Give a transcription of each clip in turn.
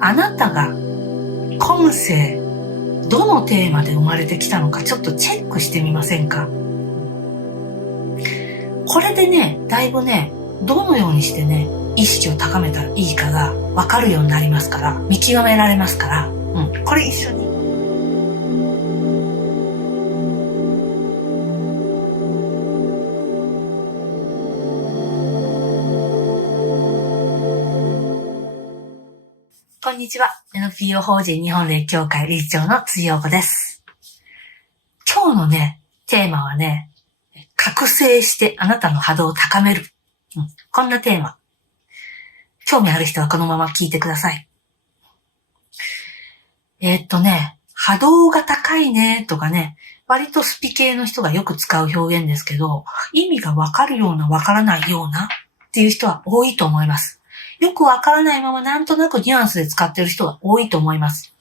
あなたが今世どのテーマで生まれてきたのかちょっとチェックしてみませんか？これでね、だいぶね、どのようにしてね、意識を高めたらいいかがわかるようになりますから、見極められますから、これ一緒に。こんにちは。NPO 法人日本霊協会理事長の辻陽子です。今日のね、テーマはね、覚醒してあなたの波動を高める。こんなテーマ。興味ある人はこのまま聞いてください。波動が高いねとかね、割とスピ系の人がよく使う表現ですけど、意味がわかるようなわからないようなっていう人は多いと思います。よくわからないままなんとなくニュアンスで使ってる人が多いと思います。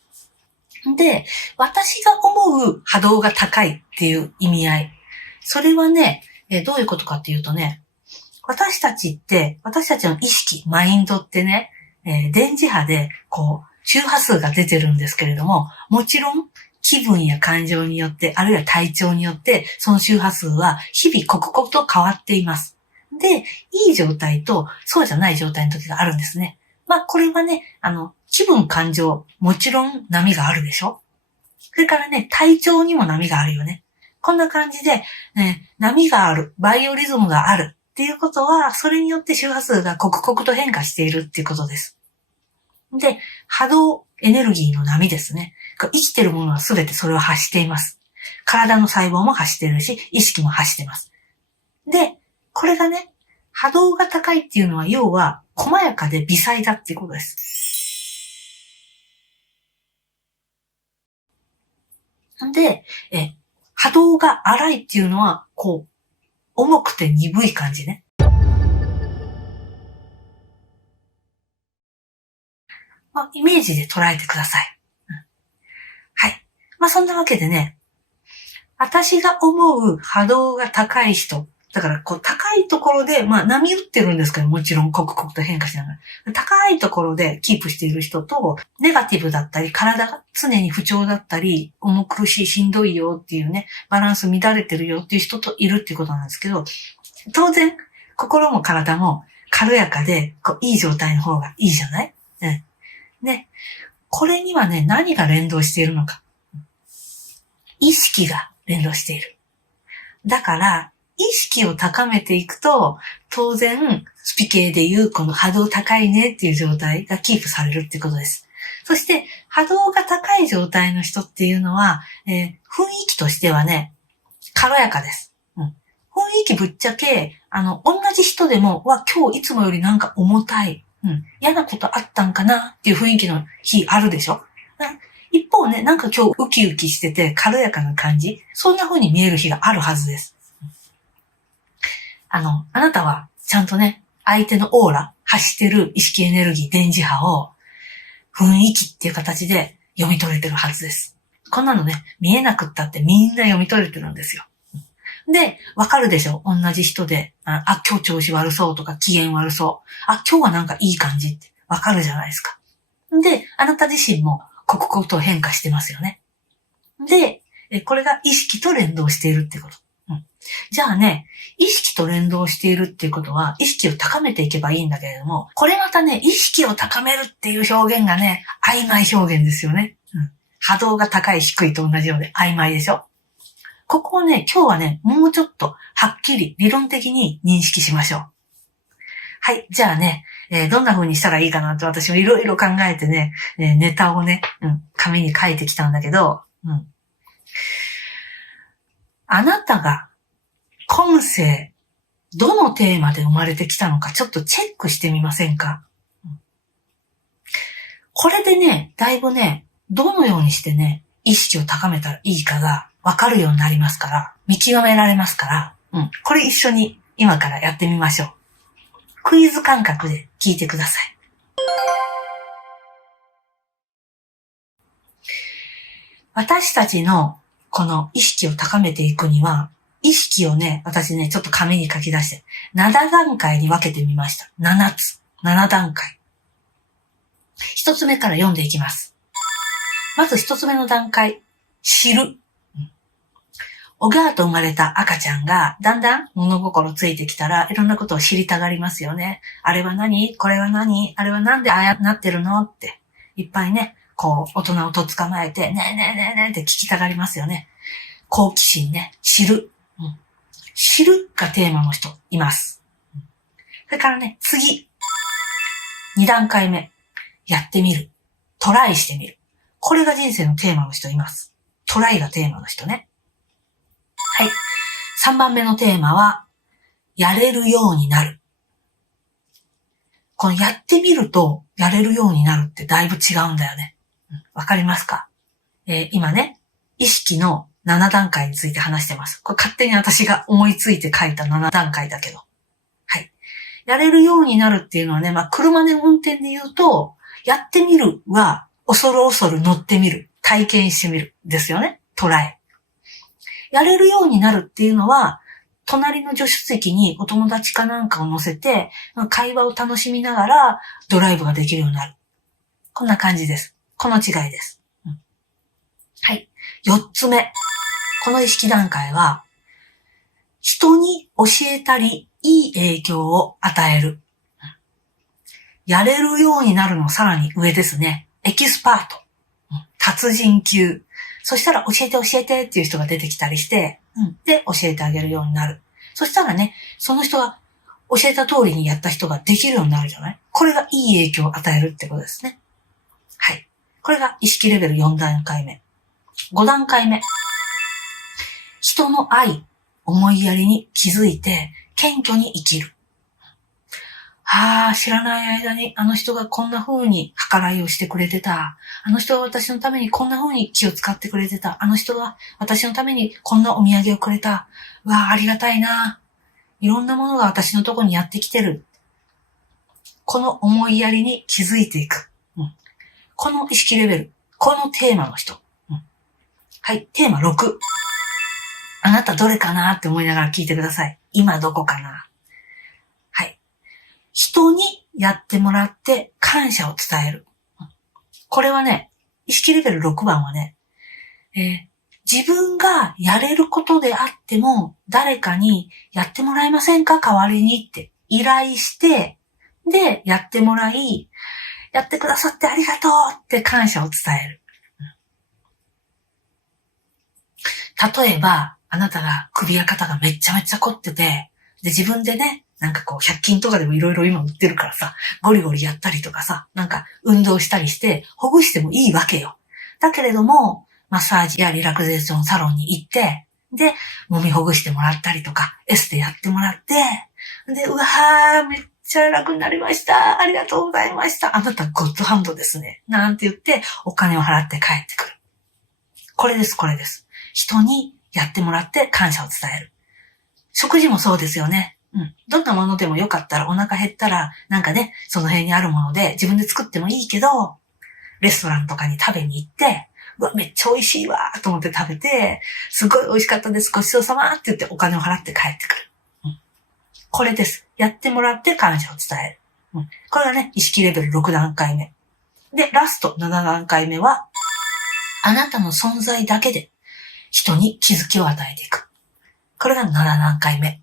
で、私が思う波動が高いっていう意味合い。それはね、どういうことかっていうとね、私たちの意識、マインドってね、電磁波で周波数が出てるんですけれども、もちろん気分や感情によって、あるいは体調によって、その周波数は日々刻々と変わっています。で、いい状態とそうじゃない状態の時があるんですね。これはね、気分感情、もちろん波があるでしょ？それからね、体調にも波があるよね。こんな感じで、波がある、バイオリズムがあるっていうことは、それによって周波数が刻々と変化しているっていうことです。で、波動エネルギーの波ですね。生きてるものは全てそれを発しています。体の細胞も発しているし、意識も発しています。で、これがね、波動が高いっていうのは、要は、細やかで微細だっていうことです。で、波動が荒いっていうのは、重くて鈍い感じね。イメージで捉えてください。はい。そんなわけでね、私が思う波動が高い人、だから高いところで、波打ってるんですけど、もちろん刻々と変化しながら。高いところでキープしている人と、ネガティブだったり、体が常に不調だったり、重苦しい、しんどいよっていうね、バランス乱れてるよっていう人といるっていうことなんですけど、当然、心も体も軽やかで、いい状態の方がいいじゃない？ね。これにはね、何が連動しているのか。意識が連動している。だから、意識を高めていくと、当然、スピ系でいうこの波動高いねっていう状態がキープされるっていうことです。そして、波動が高い状態の人っていうのは、雰囲気としてはね、軽やかです。雰囲気ぶっちゃけ、同じ人でも、今日いつもよりなんか重たい。嫌なことあったんかなっていう雰囲気の日あるでしょ？一方ね、なんか今日ウキウキしてて軽やかな感じ、そんな風に見える日があるはずです。あなたはちゃんとね、相手のオーラ、発してる意識エネルギー、電磁波を雰囲気っていう形で読み取れてるはずです。こんなのね、見えなくったってみんな読み取れてるんですよ。で、わかるでしょ？同じ人で、今日調子悪そうとか機嫌悪そう。今日はなんかいい感じってわかるじゃないですか。で、あなた自身も刻々と変化してますよね。で、これが意識と連動しているってこと。じゃあね、意識と連動しているっていうことは、意識を高めていけばいいんだけれども、これまたね、意識を高めるっていう表現がね、曖昧表現ですよね。波動が高い低いと同じようで曖昧でしょ？ここをね、今日はね、もうちょっとはっきり理論的に認識しましょう。はい、じゃあね、どんな風にしたらいいかなって私もいろいろ考えてね、ネタをね、紙に書いてきたんだけど、あなたが今世どのテーマで生まれてきたのかちょっとチェックしてみませんか？これでね、だいぶね、どのようにしてね、意識を高めたらいいかがわかるようになりますから、見極められますから、これ一緒に今からやってみましょう。クイズ感覚で聞いてください。私たちのこの意識を高めていくには、意識をね、私ね、ちょっと紙に書き出して、7段階に分けてみました。7つ。7段階。一つ目から読んでいきます。まず一つ目の段階、知る。おぎゃーと生まれた赤ちゃんがだんだん物心ついてきたらいろんなことを知りたがりますよね。あれは何？これは何？あれはなんでああなってるの？っていっぱいね、こう大人をとっ捕まえてねえねえねえねえって聞きたがりますよね。好奇心ね、知る。知るがテーマの人います。それからね、次。2段階目。やってみる。トライしてみる。これが人生のテーマの人います。トライがテーマの人ね。はい。3番目のテーマは、やれるようになる。このやってみると、やれるようになるってだいぶ違うんだよね。わかりますか？今ね、意識の7段階について話してます。これ勝手に私が思いついて書いた7段階だけど。はい。やれるようになるっていうのはね、車で運転で言うと、やってみるは、恐る恐る乗ってみる。体験してみる。ですよね。トライ。やれるようになるっていうのは、隣の助手席にお友達かなんかを乗せて、会話を楽しみながらドライブができるようになる。こんな感じです。この違いです。はい。4つ目。この意識段階は、人に教えたり、いい影響を与える。やれるようになるのさらに上ですね。エキスパート。達人級。そしたら教えてっていう人が出てきたりして、で、教えてあげるようになる。そしたらね、その人が教えた通りにやった人ができるようになるじゃない？これがいい影響を与えるってことですね。はい。これが意識レベル4段階目。5段階目。人の愛、思いやりに気づいて、謙虚に生きる。知らない間にあの人がこんな風に計らいをしてくれてた。あの人が私のためにこんな風に気を使ってくれてた。あの人が私のためにこんなお土産をくれた。ありがたいな。いろんなものが私のところにやってきてる。この思いやりに気づいていく。この意識レベル。このテーマの人。はい、テーマ6。あなたどれかなって思いながら聞いてください。今どこかな？はい。人にやってもらって感謝を伝える。これはね、意識レベル6番はね、自分がやれることであっても誰かにやってもらえませんか？代わりにって依頼して、で、やってもらい、やってくださってありがとうって感謝を伝える。例えば、あなたが首や肩がめっちゃめちゃ凝ってて、で、自分でね、なんかこう、100均とかでもいろいろ今売ってるからさ、ゴリゴリやったりとかさ、なんか運動したりして、ほぐしてもいいわけよ。だけれども、マッサージやリラクゼーションサロンに行って、で、揉みほぐしてもらったりとか、エステやってもらって、で、うわー、めっちゃ楽になりました。ありがとうございました。あなたゴッドハンドですね。なんて言って、お金を払って帰ってくる。これです、これです。人にやってもらって感謝を伝える。食事もそうですよね。どんなものでもよかったらお腹減ったら、なんかね、その辺にあるもので自分で作ってもいいけど、レストランとかに食べに行って、めっちゃ美味しいわーと思って食べて、すごい美味しかったです、ごちそうさまって言ってお金を払って帰ってくる。これです。やってもらって感謝を伝える。これがね、意識レベル6段階目。で、ラスト7段階目は、あなたの存在だけで人に気づきを与えていく。これが7段階目。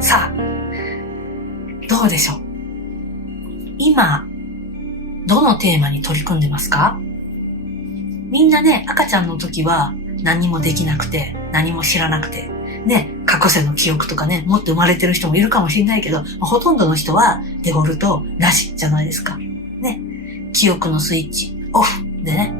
さあ、どうでしょう？今、どのテーマに取り組んでますか？みんなね、赤ちゃんの時は何もできなくて、何も知らなくて、ね、過去世の記憶とかね、持って生まれてる人もいるかもしれないけど、ほとんどの人はデフォルトなしじゃないですか。ね、記憶のスイッチオフでね。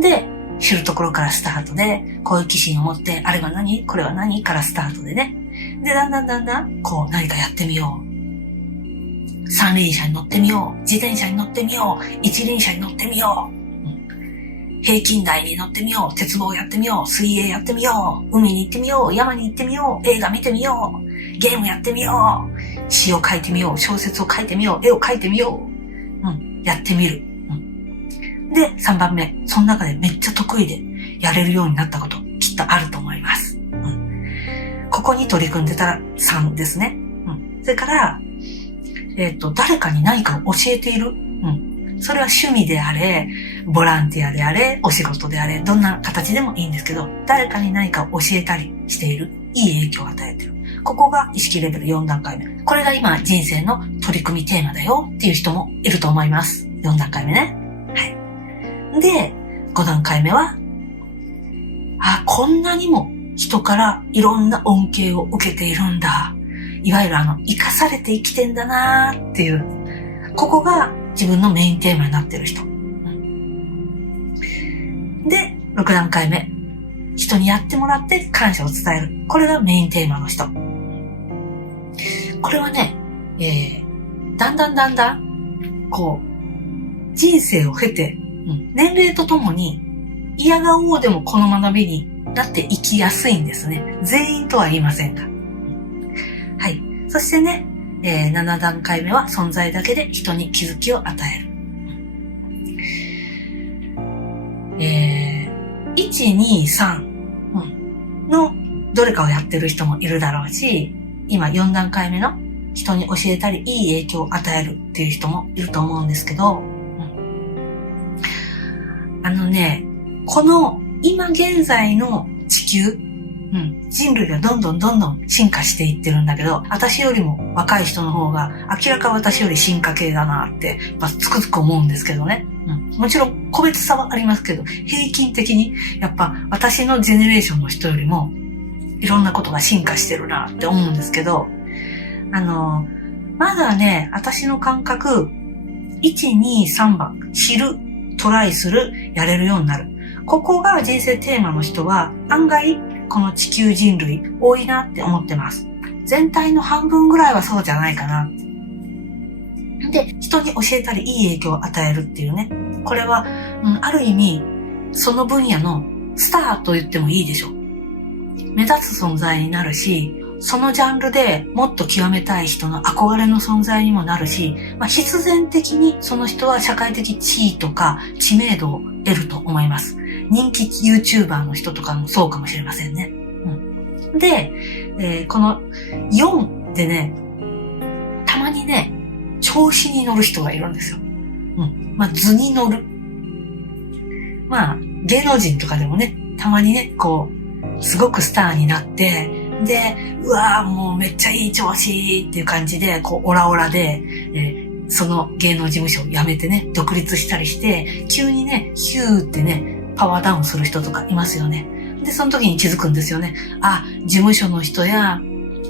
で、知るところからスタートで、好奇心を持って、あれは何？これは何？からスタートでね。で、だんだん、こう何かやってみよう。三輪車に乗ってみよう。自転車に乗ってみよう。一輪車に乗ってみよう。平均台に乗ってみよう。鉄棒やってみよう。水泳やってみよう。海に行ってみよう。山に行ってみよう。映画見てみよう。ゲームやってみよう。詩を書いてみよう。小説を書いてみよう。絵を描いてみよう。やってみる。で、3番目、その中でめっちゃ得意でやれるようになったこと、きっとあると思います。ここに取り組んでたら3ですね。それから、誰かに何かを教えている。それは趣味であれ、ボランティアであれ、お仕事であれ、どんな形でもいいんですけど、誰かに何かを教えたりしている。いい影響を与えている。ここが意識レベル4段階目。これが今人生の取り組みテーマだよっていう人もいると思います。4段階目ね。はい。で、5段階目は、こんなにも人からいろんな恩恵を受けているんだ。いわゆる生かされて生きてんだなーっていう。ここが自分のメインテーマになってる人。で、6段階目。人にやってもらって感謝を伝える。これがメインテーマの人。これはね、だんだん、人生を経て、年齢とともに、嫌がおうでもこの学びになっていきやすいんですね。全員とは言いませんが。はい。そしてね、7段階目は存在だけで人に気づきを与える。1、2、3のどれかをやってる人もいるだろうし、今4段階目の人に教えたりいい影響を与えるっていう人もいると思うんですけど、この今現在の地球、人類がどんどん進化していってるんだけど、私よりも若い人の方が明らか私より進化系だなって、つくづく思うんですけどね。もちろん個別差はありますけど、平均的にやっぱ私のジェネレーションの人よりもいろんなことが進化してるなって思うんですけど、まだね、私の感覚、1、2、3番、知る、トライする、やれるようになる。ここが人生テーマの人は案外この地球人類多いなって思ってます。全体の半分ぐらいはそうじゃないかな。で、人に教えたりいい影響を与えるっていうね。これは、ある意味その分野のスターと言ってもいいでしょう。目立つ存在になるし、そのジャンルでもっと極めたい人の憧れの存在にもなるし、必然的にその人は社会的地位とか知名度を得ると思います。人気 YouTuber の人とかもそうかもしれませんね。で、この4でね、たまにね、調子に乗る人がいるんですよ。図に乗る。芸能人とかでもね、たまにね、すごくスターになって、で、もうめっちゃいい調子っていう感じで、オラオラで、その芸能事務所を辞めてね、独立したりして、急にね、ヒューってね、パワーダウンする人とかいますよね。で、その時に気づくんですよね。事務所の人や、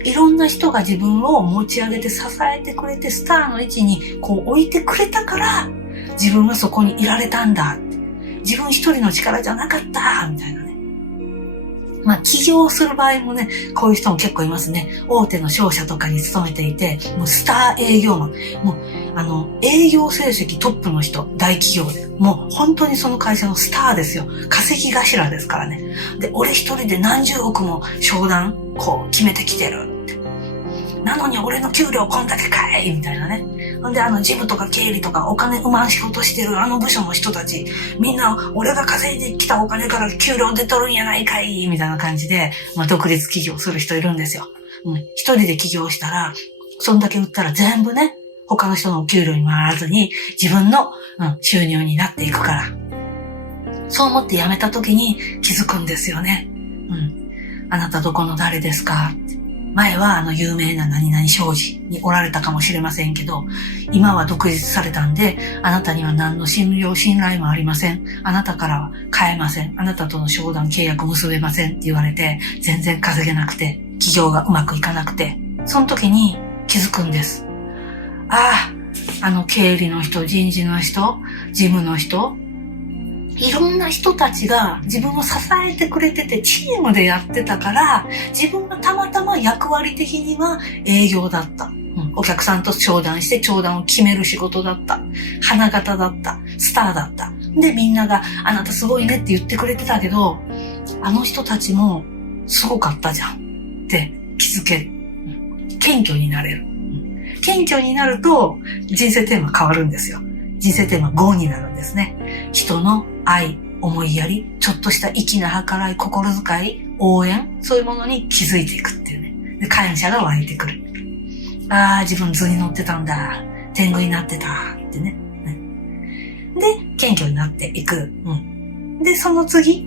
いろんな人が自分を持ち上げて支えてくれて、スターの位置に置いてくれたから、自分はそこにいられたんだ。自分一人の力じゃなかった、みたいなね。起業する場合もね、こういう人も結構いますね。大手の商社とかに勤めていて、もうスター営業マン。もう、営業成績トップの人、大企業で。もう本当にその会社のスターですよ。稼ぎ頭ですからね。で、俺一人で何十億も商談、決めてきてるって。なのに俺の給料こんだけかいみたいなね。ほんで事務とか経理とかお金うまん仕事してる部署の人たち、みんな俺が稼いできたお金から給料出とるんやないかいみたいな感じで、独立起業する人いるんですよ。一人で起業したら、そんだけ売ったら全部ね、他の人のお給料に回らずに自分の、収入になっていくから。そう思って辞めた時に気づくんですよね。あなたどこの誰ですかって。前は有名な何々商事におられたかもしれませんけど、今は独立されたんで、あなたには何の信頼もありません。あなたからは買えません。あなたとの商談契約結べませんって言われて、全然稼げなくて、企業がうまくいかなくて、その時に気づくんです。経理の人、人事の人、事務の人、いろんな人たちが自分を支えてくれててチームでやってたから、自分がたまたま役割的には営業だった。お客さんと商談して商談を決める仕事だった。花形だった。スターだった。で、みんながあなたすごいねって言ってくれてたけど、あの人たちもすごかったじゃんって気づける。謙虚になれる。謙虚になると人生テーマ変わるんですよ。人生テーマ5になるんですね。人の愛、思いやり、ちょっとした粋な計らい、心遣い、応援、そういうものに気づいていくっていうね。で、感謝が湧いてくる。ああ、自分図に乗ってたんだ。天狗になってた。ってね。で、謙虚になっていく。で、その次、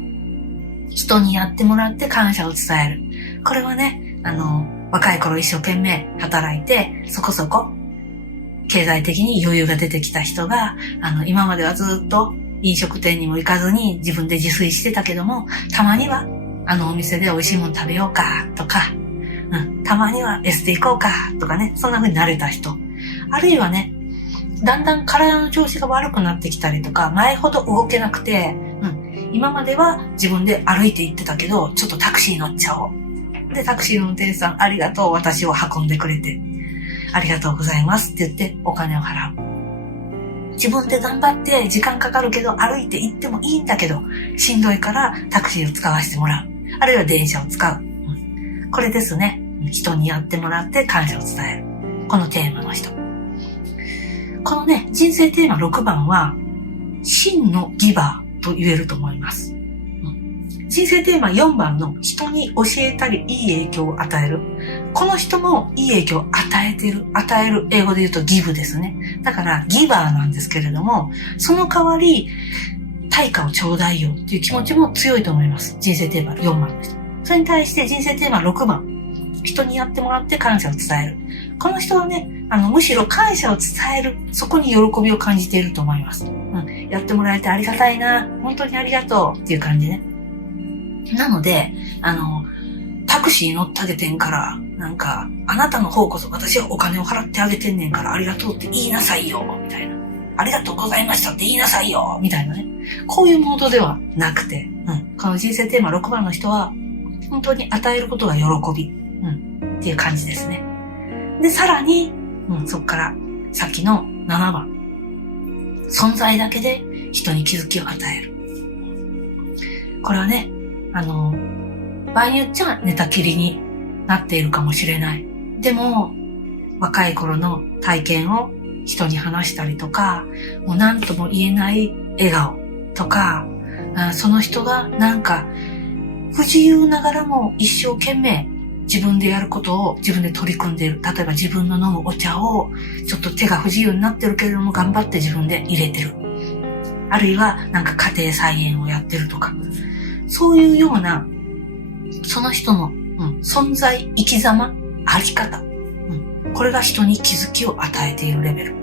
人にやってもらって感謝を伝える。これはね、若い頃一生懸命働いて、そこそこ、経済的に余裕が出てきた人が、今まではずっと飲食店にも行かずに自分で自炊してたけども、たまには、お店で美味しいもの食べようか、とか、たまにはエステ行こうか、とかね、そんな風になれた人。あるいはね、だんだん体の調子が悪くなってきたりとか、前ほど動けなくて、今までは自分で歩いて行ってたけど、ちょっとタクシー乗っちゃおう。で、タクシーの運転手さん、ありがとう、私を運んでくれて。ありがとうございますって言ってお金を払う。自分で頑張って時間かかるけど歩いて行ってもいいんだけど、しんどいからタクシーを使わせてもらう。あるいは電車を使う。これですね。人にやってもらって感謝を伝える。このテーマの人。このね、人生テーマ6番は、真のギバーと言えると思います。人生テーマ4番の人に教えたりいい影響を与える。この人もいい影響を与えている。与える。英語で言うとギブですね。だからギバーなんですけれども、その代わり対価をちょうだいよっていう気持ちも強いと思います。人生テーマ4番の人。それに対して人生テーマ6番。人にやってもらって感謝を伝える。この人はね、むしろ感謝を伝える。そこに喜びを感じていると思います。やってもらえてありがたいな。本当にありがとうっていう感じね。なので、タクシー乗ってあげてんから、あなたの方こそ私はお金を払ってあげてんねんからありがとうって言いなさいよ、みたいな。ありがとうございましたって言いなさいよ、みたいなね。こういうモードではなくて、この人生テーマ6番の人は、本当に与えることが喜び、っていう感じですね。で、さらに、そっから、さっきの7番。存在だけで人に気づきを与える。これはね、場合によっちゃ寝たきりになっているかもしれない。でも、若い頃の体験を人に話したりとか、もう何とも言えない笑顔とか、その人が不自由ながらも一生懸命自分でやることを自分で取り組んでいる。例えば自分の飲むお茶をちょっと手が不自由になってるけれども頑張って自分で入れてる。あるいは家庭菜園をやってるとか。そういうような、その人の、存在、生き様、あり方。これが人に気づきを与えているレベル。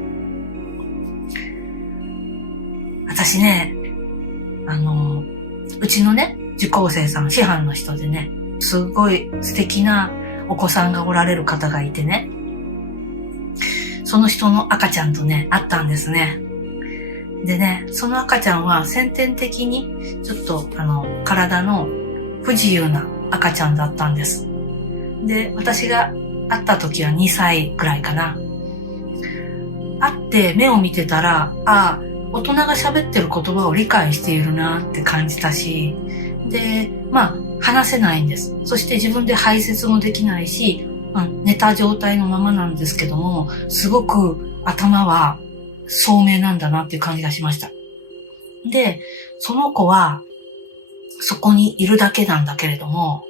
私ね、うちのね、受講生さん、師範の人でね、すごい素敵なお子さんがおられる方がいてね、その人の赤ちゃんとね、会ったんですね。でね、その赤ちゃんは先天的にちょっと体の不自由な赤ちゃんだったんです。で、私が会った時は2歳くらいかな。会って目を見てたら、大人が喋ってる言葉を理解しているなって感じたし、で、話せないんです。そして自分で排泄もできないし、寝た状態のままなんですけども、すごく頭は聡明なんだなっていう感じがしました。で、その子はそこにいるだけなんだけれども、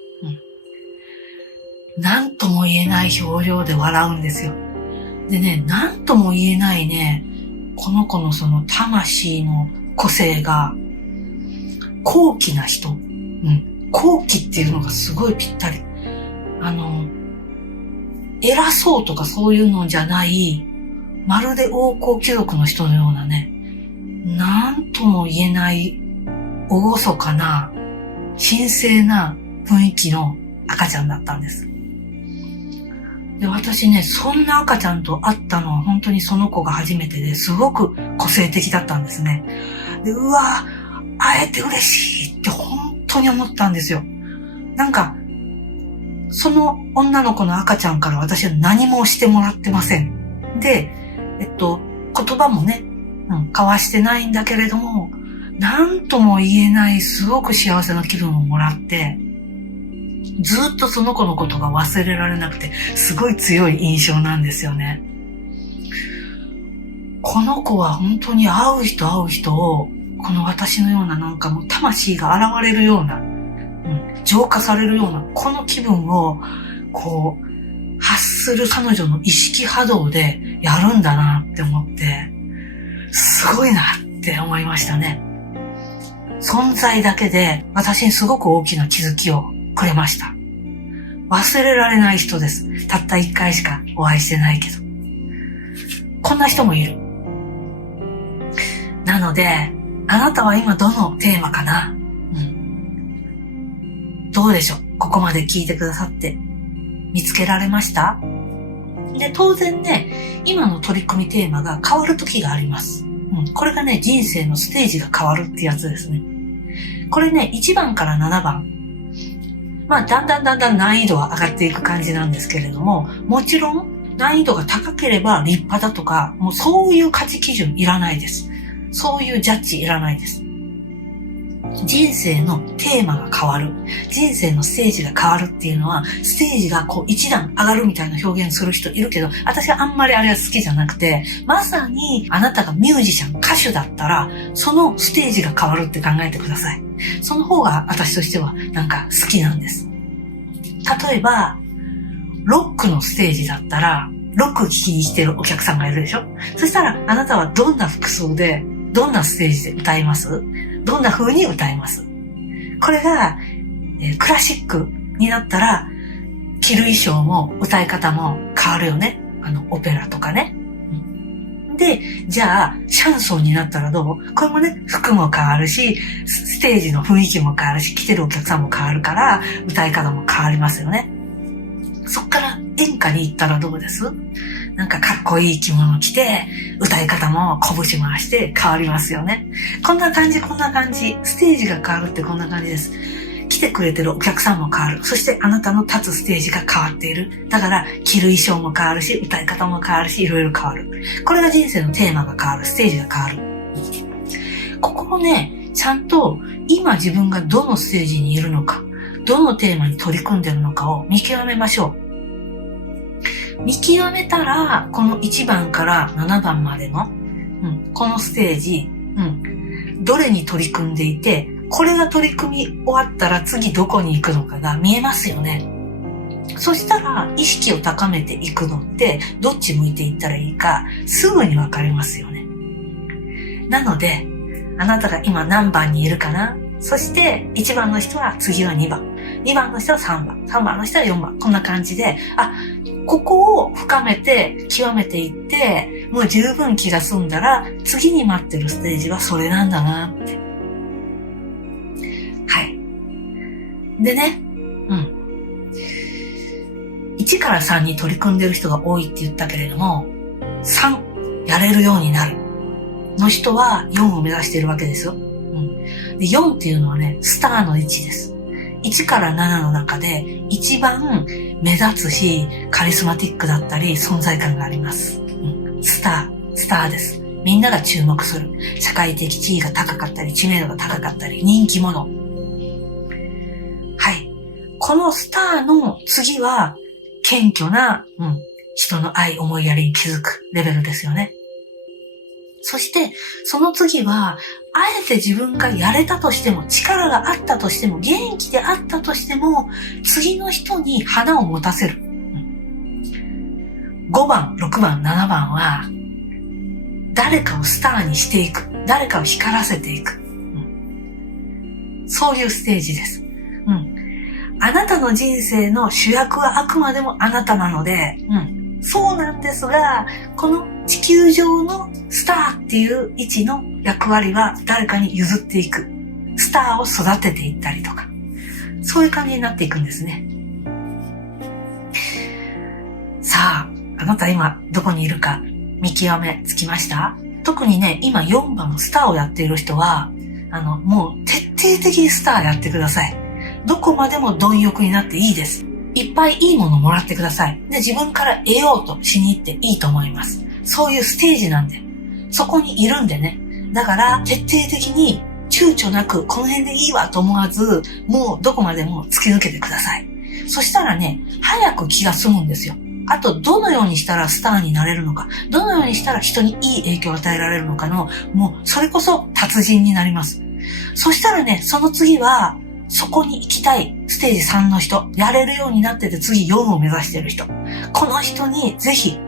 なんとも言えない表情で笑うんですよ。でね、なんとも言えないね、この子のその魂の個性が高貴な人。高貴っていうのがすごいぴったり。偉そうとかそういうのじゃない、まるで王侯貴族の人のようなね、なんとも言えない厳かな、神聖な雰囲気の赤ちゃんだったんです。で、私ね、そんな赤ちゃんと会ったのは本当にその子が初めてですごく個性的だったんですね。で、うわ、会えて嬉しいって本当に思ったんですよ。その女の子の赤ちゃんから私は何もしてもらってません。で、言葉もね、交わしてないんだけれども、なんとも言えないすごく幸せな気分をもらって、ずっとその子のことが忘れられなくて、すごい強い印象なんですよね。ここの子は本当に会う人を、この私のようななんかもう魂が現れるような、浄化されるような、この気分を、こう、発する彼女の意識波動でやるんだなって思って、すごいなって思いましたね。存在だけで私にすごく大きな気づきをくれました。忘れられない人です。たった一回しかお会いしてないけど。こんな人もいる。なので、あなたは今どのテーマかな？どうでしょう？ここまで聞いてくださって見つけられました？で、当然ね、今の取り組みテーマが変わる時があります。これがね、人生のステージが変わるってやつですね。これね、1番から7番。だんだん難易度は上がっていく感じなんですけれども、もちろん難易度が高ければ立派だとか、もうそういう価値基準いらないです。そういうジャッジいらないです。人生のテーマが変わる。人生のステージが変わるっていうのは、ステージがこう一段上がるみたいな表現する人いるけど、私はあんまりあれは好きじゃなくて、まさにあなたがミュージシャン、歌手だったら、そのステージが変わるって考えてください。その方が私としてはなんか好きなんです。例えば、ロックのステージだったら、ロック聴きに来てるお客さんがいるでしょ？そしたらあなたはどんな服装で、どんなステージで歌います？どんな風に歌います？これが、クラシックになったら、着る衣装も歌い方も変わるよね。オペラとかね。で、じゃあ、シャンソンになったらどう？これもね、服も変わるし、ステージの雰囲気も変わるし、来てるお客さんも変わるから、歌い方も変わりますよね。そっから演歌に行ったらどうです？なんかかっこいい着物着て、歌い方も拳回して変わりますよね。こんな感じ。ステージが変わるってこんな感じです。来てくれてるお客さんも変わる。そしてあなたの立つステージが変わっている。だから着る衣装も変わるし、歌い方も変わるし、いろいろ変わる。これが人生のテーマが変わる。ステージが変わる。ここをね、ちゃんと今自分がどのステージにいるのか、どのテーマに取り組んでるのかを見極めましょう。見極めたら、この1番から7番までの、このステージ、どれに取り組んでいて、これが取り組み終わったら次どこに行くのかが見えますよね。そしたら、意識を高めていくのって、どっち向いていったらいいか、すぐにわかりますよね。なので、あなたが今何番にいるかな？そして、1番の人は次は2番。2番の人は3番。3番の人は4番。こんな感じで、ここを深めて、極めていって、もう十分気が済んだら、次に待ってるステージはそれなんだなって。はい。でね、1から3に取り組んでる人が多いって言ったけれども、3、やれるようになるの人は4を目指しているわけですよ。で、4っていうのはね、スターの位置です。1から7の中で一番目立つし、カリスマティックだったり、存在感があります。スターです。みんなが注目する。社会的地位が高かったり、知名度が高かったり、人気者。はい。このスターの次は、謙虚な、人の愛、思いやりに気づくレベルですよね。そして、その次は、あえて自分がやれたとしても、力があったとしても、元気であったとしても、次の人に花を持たせる。5番、6番、7番は、誰かをスターにしていく。誰かを光らせていく。そういうステージです。あなたの人生の主役はあくまでもあなたなので、そうなんですが、この地球上のスターっていう位置の役割は誰かに譲っていく。スターを育てていったりとか。そういう感じになっていくんですね。さあ、あなた今どこにいるか見極めつきました？特にね、今4番スターをやっている人は、もう徹底的にスターやってください。どこまでも貪欲になっていいです。いっぱいいいものもらってください。で、自分から得ようとしに行っていいと思います。そういうステージなんで。そこにいるんでね。だから、徹底的に躊躇なく、この辺でいいわと思わず、もうどこまでも突き抜けてください。そしたらね、早く気が済むんですよ。あと、どのようにしたらスターになれるのか、どのようにしたら人にいい影響を与えられるのかの、もう、それこそ達人になります。そしたらね、その次は、そこに行きたいステージ3の人、やれるようになってて次4を目指してる人。この人にぜひ、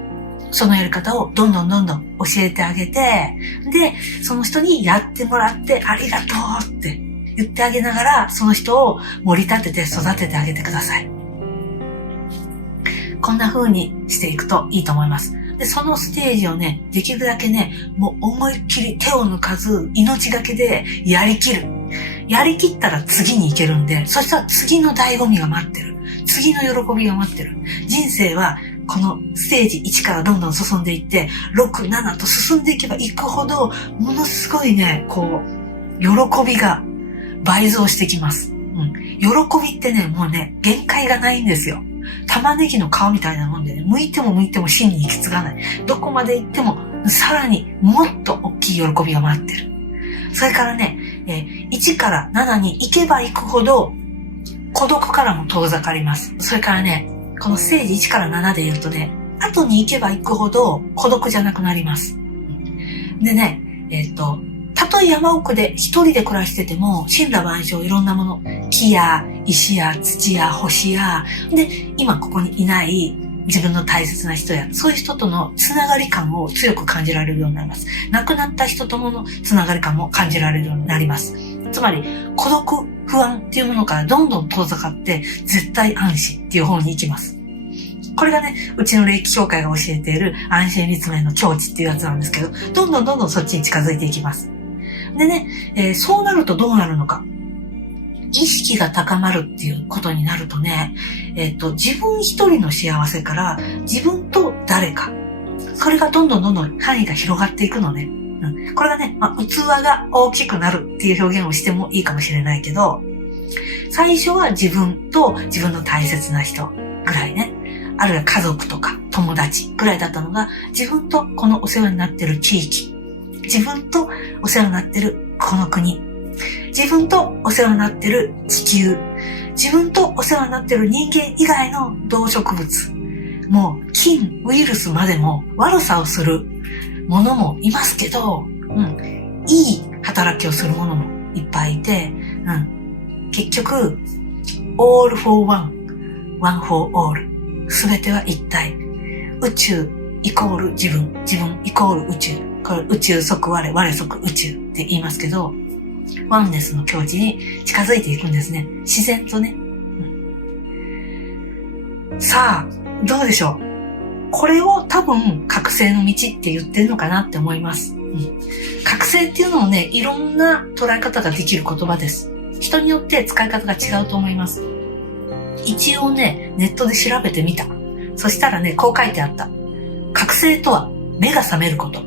そのやり方をどんどん教えてあげて、で、その人にやってもらってありがとうって言ってあげながら、その人を盛り立てて育ててあげてください。こんな風にしていくといいと思います。で、そのステージをね、できるだけね、もう思いっきり手を抜かず、命がけでやりきる。やりきったら次に行けるんで、そしたら次の醍醐味が待ってる。次の喜びが待ってる。人生は、このステージ1からどんどん進んでいって、6、7と進んでいけばいくほど、ものすごいね、喜びが倍増してきます。喜びってね、もうね、限界がないんですよ。玉ねぎの皮みたいなもんでね、剥いても芯に行き継がない。どこまで行っても、さらにもっと大きい喜びが待ってる。それからね、1から7に行けば行くほど、孤独からも遠ざかります。それからね、このステージ1から7で言うとね、後に行けば行くほど孤独じゃなくなります。でね、たとえ山奥で一人で暮らしてても、森羅万象いろんなもの、木や石や土や星や、で、今ここにいない自分の大切な人や、そういう人とのつながり感を強く感じられるようになります。亡くなった人とものつながり感も感じられるようになります。つまり、孤独、不安っていうものからどんどん遠ざかって、絶対安心っていう方に行きます。これがね、うちの霊気協会が教えている安心立命の境地っていうやつなんですけど、どんどんそっちに近づいていきます。でね、そうなるとどうなるのか。意識が高まるっていうことになるとね、自分一人の幸せから自分と誰か。それがどんどん範囲が広がっていくのね。これがね、器が大きくなるっていう表現をしてもいいかもしれないけど、最初は自分と自分の大切な人ぐらいね。あるいは家族とか友達ぐらいだったのが、自分とこのお世話になってる地域、自分とお世話になってるこの国、自分とお世話になってる地球、自分とお世話になってる人間以外の動植物、もう菌、ウイルスまでも悪さをするものもいますけど、いい働きをするものもいっぱいいて、結局、all for one, one for all。すべては一体。宇宙イコール自分、自分イコール宇宙。これ宇宙即我、我即宇宙って言いますけど、ワンネスの境地に近づいていくんですね。自然とね。さあ、どうでしょう。これを多分、覚醒の道って言ってるのかなって思います。覚醒っていうのもね、いろんな捉え方ができる言葉です。人によって使い方が違うと思います。一応ね、ネットで調べてみた。そしたらね、こう書いてあった。覚醒とは、目が覚めること。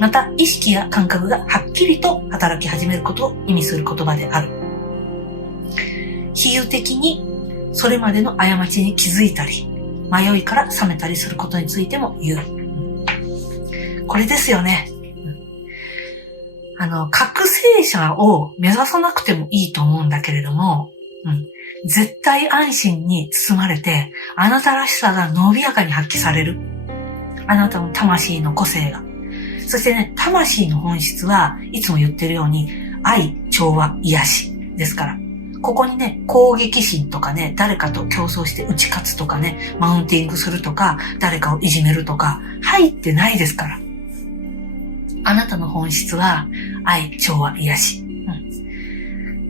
また、意識や感覚がはっきりと働き始めることを意味する言葉である。比喩的に、それまでの過ちに気づいたり、迷いから覚めたりすることについても言う。これですよね。覚醒者を目指さなくてもいいと思うんだけれども、絶対安心に包まれて、あなたらしさが伸びやかに発揮される。あなたの魂の個性が。そしてね、魂の本質はいつも言ってるように、愛、調和、癒しですから。ここにね、攻撃心とかね、誰かと競争して打ち勝つとかね、マウンティングするとか、誰かをいじめるとか、入ってないですから。あなたの本質は、愛、調和、癒し。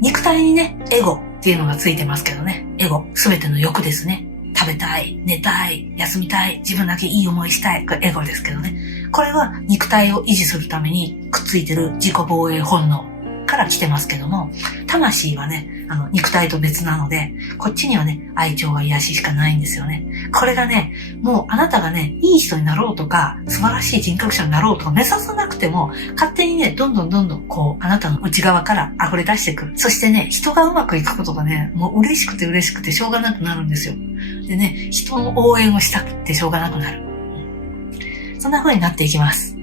肉体にね、エゴっていうのがついてますけどね。エゴ、すべての欲ですね。食べたい、寝たい、休みたい、自分だけいい思いしたい。これエゴですけどね。これは肉体を維持するためにくっついてる自己防衛本能から来てますけども、魂はね、肉体と別なので、こっちにはね、愛情は癒ししかないんですよね。これがね、もうあなたがね、いい人になろうとか、素晴らしい人格者になろうとか目指さなくても、勝手にね、どんどんあなたの内側から溢れ出してくる。そしてね、人がうまくいくことがね、もう嬉しくてしょうがなくなるんですよ。でね、人の応援をしたくてしょうがなくなる。そんな風になっていきます。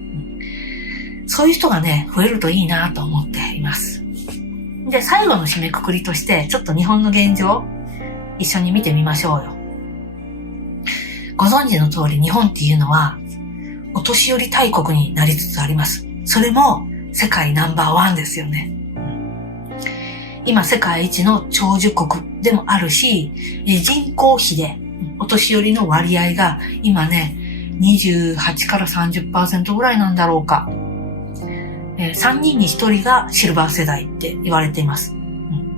そういう人がね、増えるといいなと思っています。で、最後の締めくくりとして、ちょっと日本の現状、一緒に見てみましょうよ。ご存知の通り日本っていうのは、お年寄り大国になりつつあります。それも世界ナンバーワンですよね。今世界一の長寿国でもあるし、人口比でお年寄りの割合が今ね、28から 30% ぐらいなんだろうか。3人に1人がシルバー世代って言われています。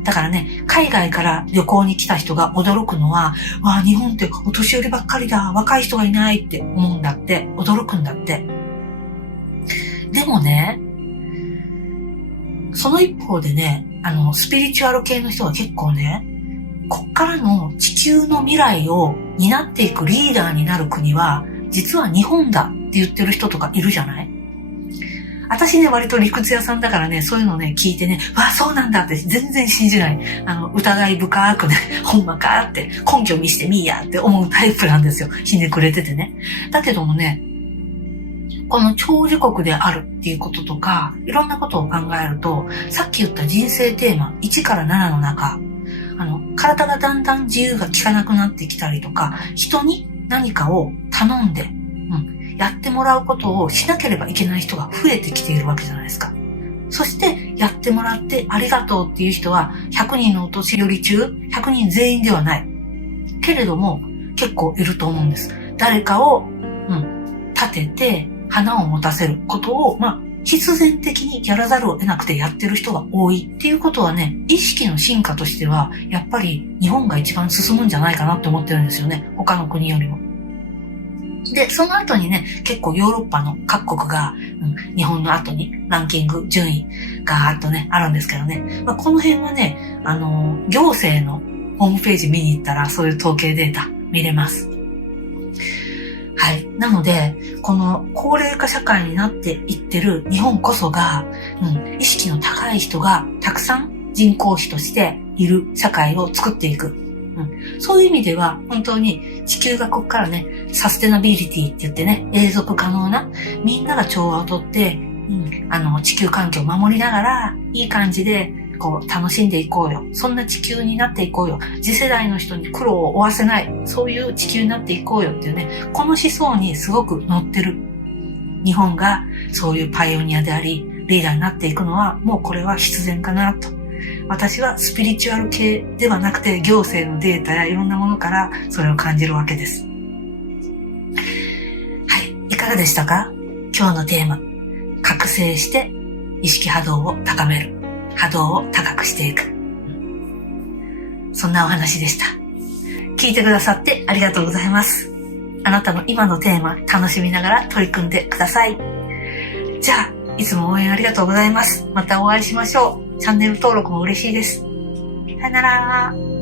だからね、海外から旅行に来た人が驚くのは、わあ、日本ってお年寄りばっかりだ、若い人がいないって思うんだって、驚くんだって。でもね、その一方でね、スピリチュアル系の人は結構ね、こっからの地球の未来を担っていくリーダーになる国は、実は日本だって言ってる人とかいるじゃない？私ね、割と理屈屋さんだからね、そういうのね、聞いてね、わあ、そうなんだって全然信じない。疑い深くね、ほんまかって根拠見してみいやって思うタイプなんですよ。ひねくれててね。だけどもね、この長寿国であるっていうこととか、いろんなことを考えると、さっき言った人生テーマ1から7の中、体がだんだん自由が利かなくなってきたりとか、人に何かを頼んで、やってもらうことをしなければいけない人が増えてきているわけじゃないですか。そしてやってもらってありがとうっていう人は100人のお年寄り中100人全員ではない。けれども結構いると思うんです。誰かを、立てて花を持たせることを、必然的にやらざるを得なくてやってる人が多いっていうことはね、意識の進化としてはやっぱり日本が一番進むんじゃないかなって思ってるんですよね。他の国よりも。で、その後にね、結構ヨーロッパの各国が、日本の後にランキング、順位がーっとね、あるんですけどね。この辺はね、行政のホームページ見に行ったらそういう統計データ見れます。はい。なので、この高齢化社会になっていってる日本こそが、意識の高い人がたくさん人口比としている社会を作っていく。そういう意味では本当に地球がここからね、サステナビリティって言ってね、永続可能なみんなが調和をとって、地球環境を守りながらいい感じでこう楽しんでいこうよ。そんな地球になっていこうよ。次世代の人に苦労を負わせない。そういう地球になっていこうよっていうね、この思想にすごく乗ってる。日本がそういうパイオニアであり、リーダーになっていくのはもうこれは必然かなと。私はスピリチュアル系ではなくて行政のデータやいろんなものからそれを感じるわけです。はい。いかがでしたか？今日のテーマ。覚醒して意識波動を高める。波動を高くしていく。そんなお話でした。聞いてくださってありがとうございます。あなたの今のテーマ楽しみながら取り組んでください。じゃあ、いつも応援ありがとうございます。またお会いしましょう。チャンネル登録も嬉しいです。さよなら。